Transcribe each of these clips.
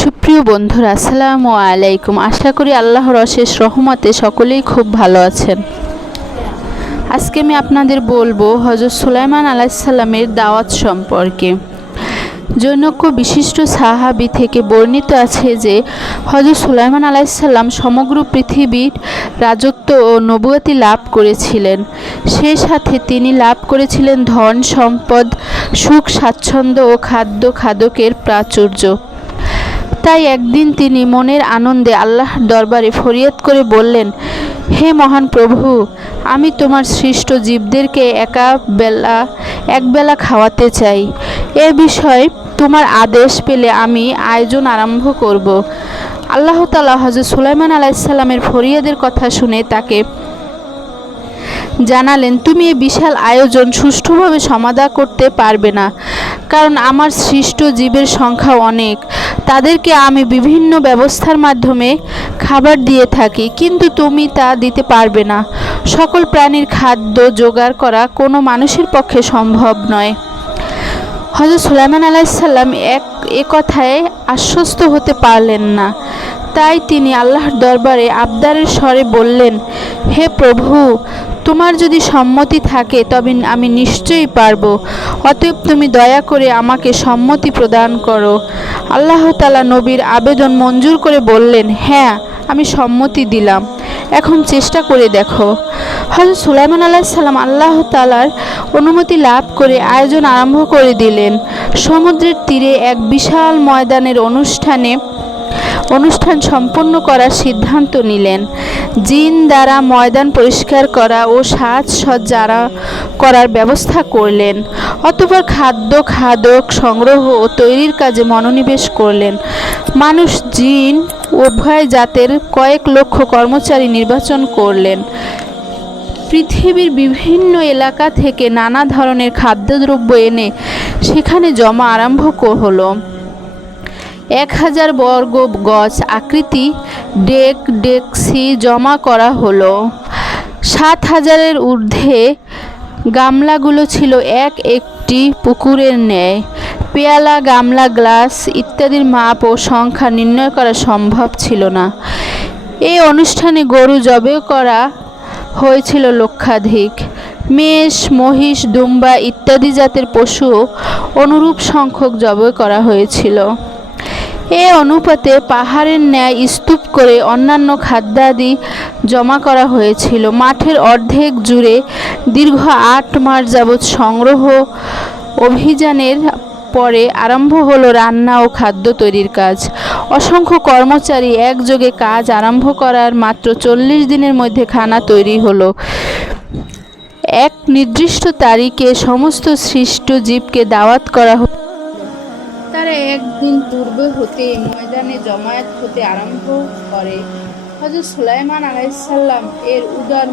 সুপ্রিয় বন্ধুরা, আসসালামু আলাইকুম। আশা করি আল্লাহর অশেষ রহমতে সকলেই খুব ভালো আছেন। আজকে আমি আপনাদের বলব হজরত সুলাইমান আলাইসাল্লামের দাওয়াত সম্পর্কে। জৈনজ্ঞ বিশিষ্ট সাহাবি থেকে বর্ণিত আছে যে হজরত সুলাইমান আলাইসাল্লাম সমগ্র পৃথিবীর রাজত্ব ও নবুয়াতি লাভ করেছিলেন। সেই সাথে তিনি লাভ করেছিলেন ধন, সম্পদ, সুখ, স্বাচ্ছন্দ্য ও খাদ্য খাদকের প্রাচুর্য। তাই একদিন তিনি মনের আনন্দে আল্লাহর দরবারে ফরিয়াদ করে বললেন, হে মহান প্রভু, আমি তোমার সৃষ্ট জীবদেরকে একা বেলা একবেলা খাওয়াতে চাই। এ বিষয়ে তোমার আদেশ পেলে আমি আয়োজন আরম্ভ করব। আল্লাহ তালা হজরত সুলাইমান আলাইসাল্লামের ফরিয়াদের কথা শুনে তাকে জানালেন, তুমি এই বিশাল আয়োজন সুষ্ঠুভাবে সমাধা করতে পারবে না, কারণ আমার সৃষ্ট জীবের সংখ্যা অনেক। তাদেরকে আমি বিভিন্ন ব্যবস্থার মাধ্যমে খাবার দিয়ে থাকি, কিন্তু তুমি তা দিতে পারবে না। সকল প্রাণীর খাদ্য জোগাড় করা কোনো মানুষের পক্ষে সম্ভব নয়। হজরত সুলাইমান আলাইসাল্লাম এক, এ কথায় আশ্বস্ত হতে পারলেন না। তাই তিনি আল্লাহর দরবারে আবদারের স্বরে বললেন, হে প্রভু, তোমার যদি সম্মতি থাকে তবে আমি নিশ্চয়ই পারব। অতএব তুমি দয়া করে আমাকে সম্মতি প্রদান করো। আল্লাহ তালা নবীর আবেদন মঞ্জুর করে বললেন হ্যাঁ আমি সম্মতি দিলাম। এখন চেষ্টা করে দেখো। হজরত সুলাইমান আলাইসাল্লাম আল্লাহ তালার অনুমতি লাভ করে আয়োজন আরম্ভ করে দিলেন। সমুদ্রের তীরে এক বিশাল ময়দানের অনুষ্ঠানে, অনুষ্ঠান সম্পন্ন করার সিদ্ধান্ত নিলেন। জিন দ্বারা ময়দান পরিষ্কার করা ও সাজসজ্জা করার ব্যবস্থা করলেন, অতপর খাদ্য, খাদক সংগ্রহ ও তৈরির কাজে মনোনিবেশ করলেন। মানুষ জিন উভয় জাতের কয়েক লক্ষ কর্মচারী নির্বাচন করলেন। পৃথিবীর বিভিন্ন এলাকা থেকে নানা ধরনের খাদ্যদ্রব্য এনে সেখানে জমা আরম্ভ হলো এক হাজার বর্গ গজ আকৃতি ডেক ডেকসি জমা করা হলো। সাত হাজারের ঊর্ধ্বে গামলাগুলো ছিল এক একটি পুকুরের ন্যায়। পেয়ালা, গামলা, গ্লাস ইত্যাদির মাপ ও সংখ্যা নির্ণয় করা সম্ভব ছিল না। এই অনুষ্ঠানে গরু জবে করা হয়েছিল লক্ষাধিক। মেষ, মহিষ, দুম্বা ইত্যাদি জাতের পশুও অনুরূপ সংখ্যক জবে করা হয়েছিল। এ অনুপাতে পাহাড়ের ন্যায় স্তূপ করে অন্যান্য খাদ্যাদি জমা করা হয়েছিল। মাঠের অর্ধেক জুড়ে দীর্ঘ আট মাস যাবৎ সংগ্রহ অভিযানের পরে আরম্ভ হলো রান্না ও খাদ্য তৈরির কাজ। অসংখ্য কর্মচারী একযোগে কাজ আরম্ভ করার মাত্র চল্লিশ দিনের মধ্যে খানা তৈরি হলো। এক নির্দিষ্ট তারিখে সমস্ত সৃষ্ট জীবকে দাওয়াত করা হলো একদিন পূর্বে হতে ময়দানে জমায়েত হতে আরম্ভ করে। হজরত সুলাইমান আলাইসাল্লাম এর উদার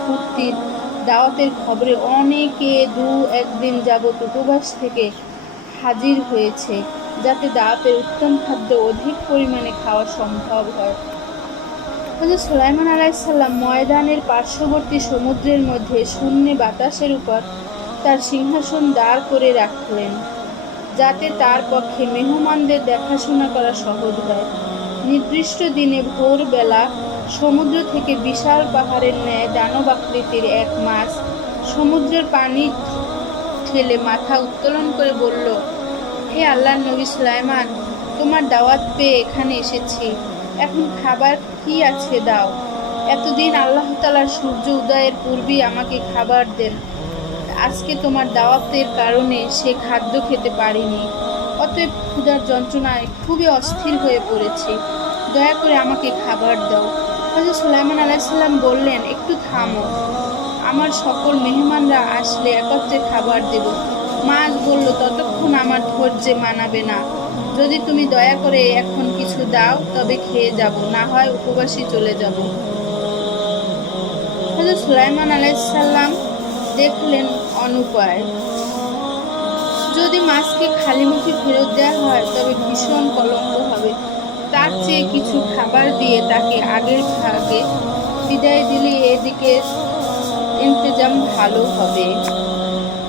ফুর্তির দাওয়াতের খবরে অনেকে দু একদিন যাবৎ উপবাস থেকে হাজির হয়েছে, যাতে দাওয়াতের উত্তম খাদ্য অধিক পরিমাণে খাওয়া সম্ভব হয়। হজরত সুলাইমান আলাইসাল্লাম ময়দানের পার্শ্ববর্তী সমুদ্রের মধ্যে শূন্য বাতাসের উপর তার সিংহাসন দাঁড় করে রাখলেন। যাতে তার পক্ষে মেহমানদের দেখাশোনা করা সহজ হয়। নির্দিষ্ট দিনে ভোরবেলা সমুদ্র থেকে বিশাল পাহাড়ের ন্যায় দানব আকৃতির এক মাছ সমুদ্রের পানি ঠেলে মাথা উত্তোলন করে বলল, হে আল্লাহ নবী সুলাইমান, তোমার দাওয়াত পেয়ে এখানে এসেছি। এখন খাবার কি আছে দাও। এতদিন আল্লাহ তালার সূর্য উদয়ের পূর্বেই আমাকে খাবার দেন। আজকে তোমার দাওয়াতের কারণে সে খাদ্য খেতে পারিনি। অতএব ক্ষুধার যন্ত্রণায় খুবই অস্থির হয়ে পড়েছি। দয়া করে আমাকে খাবার দাও। হজরত সুলাইমান আলাইসাল্লাম বললেন, একটু থামো। আমার সকল মেহমানরা আসলে একত্রে খাবার দেব। মাছ বলল, ততক্ষণ আমার ধৈর্যে মানাবে না। যদি তুমি দয়া করে এখন কিছু দাও, তবে খেয়ে যাব, না হয় উপবাসী চলে যাব। হজরত সুলাইমান আলাইসাল্লাম দেখলেন অনুপায়। যদি মাছকে খালি মুখে ফেরত দেওয়া হয়, তবে ভীষণ কলঙ্ক হবে। তার চেয়ে কিছু খাবার দিয়ে তাকে আগের ভাগে বিদায় দিলে এদিকে ইন্তজাম ভালো হবে।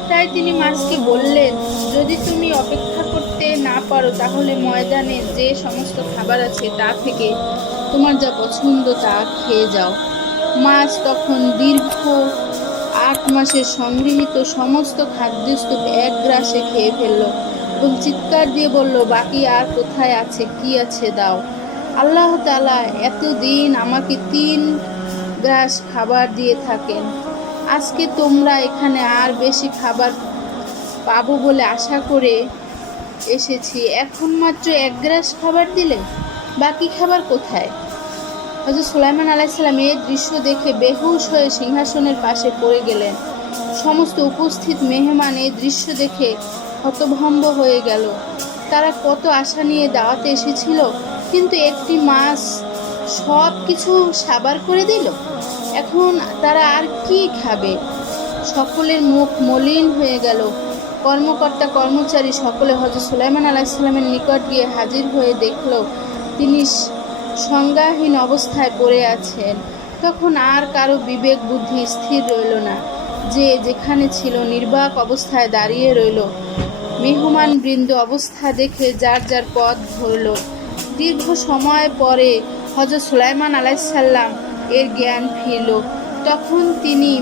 তাই তিনি মাছকে বললেন, যদি তুমি অপেক্ষা করতে না পারো, তাহলে ময়দানে যে সমস্ত খাবার আছে তা থেকে তোমার যা পছন্দ তা খেয়ে যাও। মাছ তখন দীর্ঘ আট মাসের সংগৃহীত সমস্ত খাদ্যস্তূপ এক গ্রাসে খেয়ে ফেলল এবং চিৎকার দিয়ে বলল, বাকি আর কোথায় আছে? কি আছে? দাও। আল্লাহ তালা এতদিন আমাকে তিন গ্রাস খাবার দিয়ে থাকেন। আজকে তোমরা এখানে আর বেশি খাবার পাবো বলে আশা করে এসেছি। এখন মাত্র এক গ্রাস খাবার দিলে? বাকি খাবার কোথায়? হজরত সুলাইমান আলাইসাল্লাম এই দৃশ্য দেখে বেহুশ হয়ে সিংহাসনের পাশে পড়ে গেলেন। সমস্ত উপস্থিত মেহমান এই দৃশ্য দেখে হতভম্ব হয়ে গেল। তারা কত আশা নিয়ে দাওয়াতে এসেছিল, কিন্তু একটি মাছ সব কিছু সাবার করে দিল? এখন তারা আর কি খাবে? সকলের মুখ মলিন হয়ে গেল। কর্মকর্তা, কর্মচারী সকলে হজরত সুলাইমান আলাইসাল্লামের নিকট গিয়ে হাজির হয়ে দেখল, তিনি সংজ্ঞাহীন অবস্থায় পড়ে আছেন। তখন আর কারও বিবেক বুদ্ধি স্থির রইল না। যে যেখানে ছিল নির্বাক অবস্থায় দাঁড়িয়ে রইল। মেহমান বৃন্দ অবস্থা দেখে যার যার পথ ধরল। দীর্ঘ সময় পরে হজরত সুলাইমান আলাইসাল্লাম এর জ্ঞান ফিরল। তখন তিনি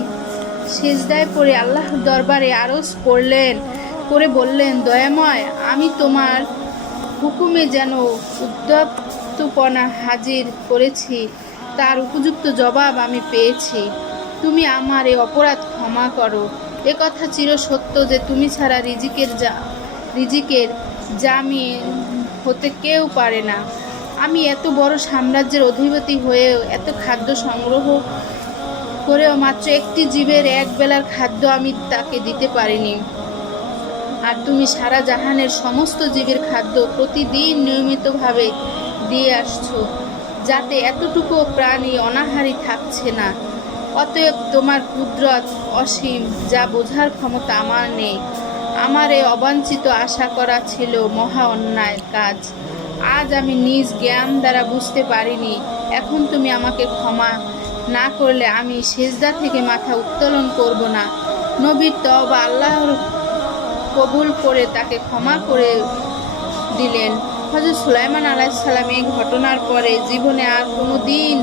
সেজদায় পড়ে আল্লাহর দরবারে আরজ করলেন, করে বললেন, দয়াময়, আমি তোমার হুকুমে যেন উদ্যপ্তপনা হাজির করেছি। তার উপযুক্ত জবাব আমি পেয়েছি। তুমি আমার এই অপরাধ ক্ষমা করো। এ কথা চির সত্য যে তুমি ছাড়া রিজিকের যা রিজিকের জামি হতে কেউ পারে না। আমি এত বড় সাম্রাজ্যের অধিপতি হয়েও এত খাদ্য সংগ্রহ করেও মাত্র একটি জীবের এক বেলার খাদ্য আমি তাকে দিতে পারিনি। আর তুমি সারা জাহানের সমস্ত জীবের খাদ্য প্রতিদিন নিয়মিতভাবে দিয়ে আসছো, যাতে এতটুকু প্রাণী অনাহারি থাকছে না। অতএব তোমার কুদরত অসীম, যা বোঝার ক্ষমতা আমার নেই। আমার এ অবাঞ্ছিত আশা করা ছিল মহা অন্যায় কাজ। আজ আমি নিজ জ্ঞান দ্বারা বুঝতে পারিনি, এখন তুমি আমাকে ক্ষমা না করলে আমি সেজদা থেকে মাথা উত্তোলন করব না। নবীর তব আল্লাহর কবুল করে তাকে ক্ষমা করে দিলেন। হজরত সুলাইমান আলাইসাল্লাম এই ঘটনার পরে জীবনে আর কোনো দিন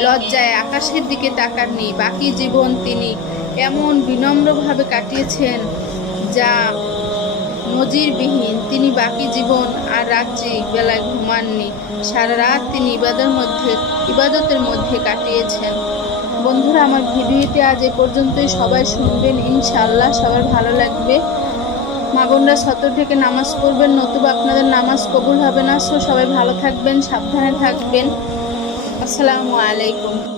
লজ্জায় আকাশের দিকে তাকাননি। বাকি জীবন তিনি এমন বিনম্রভাবে কাটিয়েছেন যা নজিরবিহীন। তিনি বাকি জীবন আর রাত্রি বেলায় ঘুমাননি। সারা রাত তিনি ইবাদের মধ্যে, ইবাদতের মধ্যে কাটিয়েছেন। বন্ধুরা, আমার ভিডিওতে আজ এ পর্যন্তই। সবাই শুনবেন, ইনশাআল্লাহ। সবার ভালো লাগবে। মা বোনরা সতর থেকে নামাজ পড়বেন, নতুবা আপনাদের নামাজ কবুল হবে না। সো সবাই ভালো থাকবেন, সাবধানে থাকবেন। আসসালামু আলাইকুম।